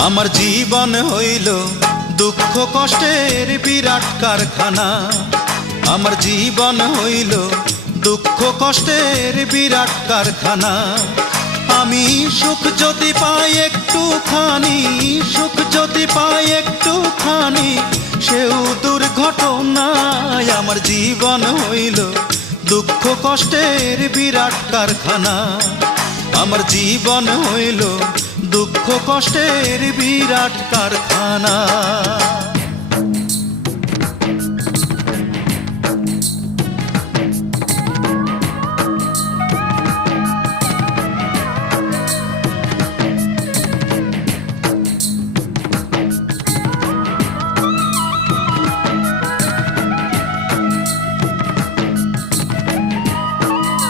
আমার জীবন হইল দুঃখ কষ্টের বিরাট কারখানা। আমার জীবন হইল দুঃখ কষ্টের বিরাট কারখানা। আমি সুখ যদি পাই একটুখানি, সুখ যদি পাই একটুখানি, সেও দুর্ঘটনায়। আমার জীবন হইল দুঃখ কষ্টের বিরাট কারখানা। আমার জীবন হইল দুঃখ কষ্টের বিরাট কারখানা।